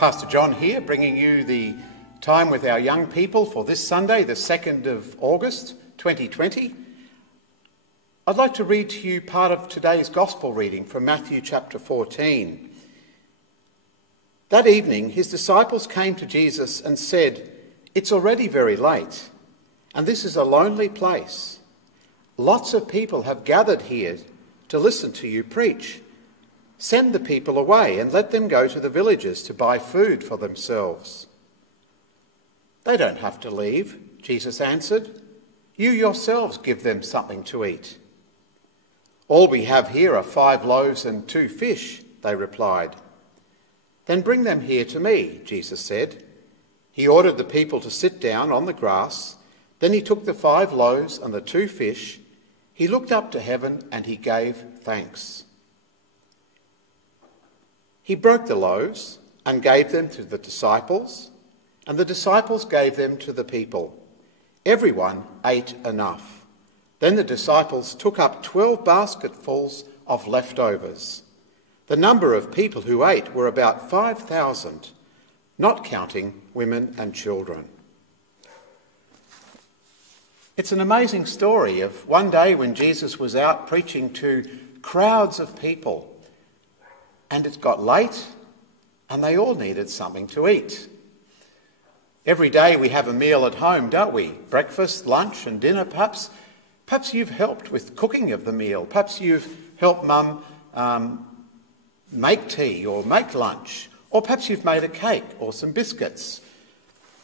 Pastor John here, bringing you the time with our young people for this Sunday, the 2nd of August 2020. I'd like to read to you part of today's Gospel reading from Matthew chapter 14. That evening, his disciples came to Jesus and said, "It's already very late, and this is a lonely place. Lots of people have gathered here to listen to you preach. Send the people away and let them go to the villages to buy food for themselves." "They don't have to leave," Jesus answered. "You yourselves give them something to eat." "All we have here are 5 loaves and 2 fish," they replied. "Then bring them here to me," Jesus said. He ordered the people to sit down on the grass. Then he took the 5 loaves and the 2 fish. He looked up to heaven and he gave thanks. He broke the loaves and gave them to the disciples, and the disciples gave them to the people. Everyone ate enough. Then the disciples took up 12 basketfuls of leftovers. The number of people who ate were about 5,000, not counting women and children. It's an amazing story of one day when Jesus was out preaching to crowds of people. And it got late, and they all needed something to eat. Every day we have a meal at home, don't we? Breakfast, lunch and dinner, perhaps. Perhaps you've helped with cooking of the meal. Perhaps you've helped Mum make tea or make lunch. Or perhaps you've made a cake or some biscuits.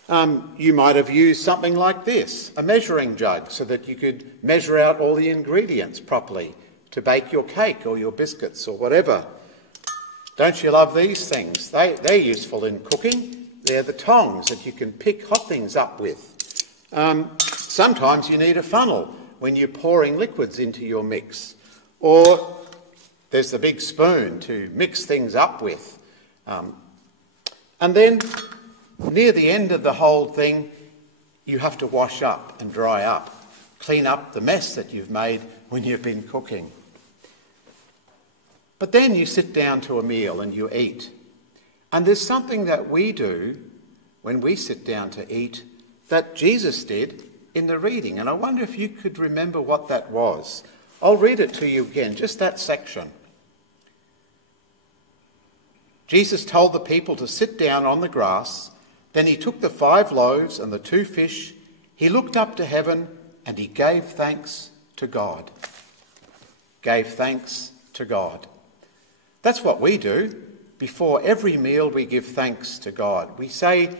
You might have used something like this, a measuring jug, so that you could measure out all the ingredients properly to bake your cake or your biscuits or whatever. Don't you love these things? They're useful in cooking. They're the tongs that you can pick hot things up with. Sometimes you need a funnel when you're pouring liquids into your mix. Or there's the big spoon to mix things up with. And then near the end of the whole thing, you have to wash up and dry up, clean up the mess that you've made when you've been cooking. But then you sit down to a meal and you eat. And there's something that we do when we sit down to eat that Jesus did in the reading. And I wonder if you could remember what that was. I'll read it to you again, just that section. Jesus told the people to sit down on the grass. Then he took the 5 loaves and the 2 fish. He looked up to heaven and he gave thanks to God. Gave thanks to God. That's what we do. Before every meal, we give thanks to God. We say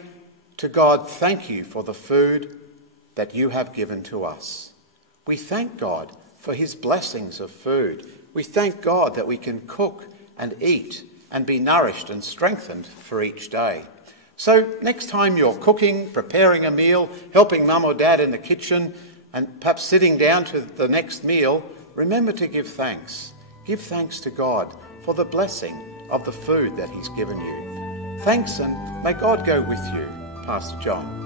to God, "Thank you for the food that you have given to us." We thank God for his blessings of food. We thank God that we can cook and eat and be nourished and strengthened for each day. So next time you're cooking, preparing a meal, helping Mum or Dad in the kitchen, and perhaps sitting down to the next meal, remember to give thanks. Give thanks to God for the blessing of the food that he's given you. Thanks, and may God go with you. Pastor John.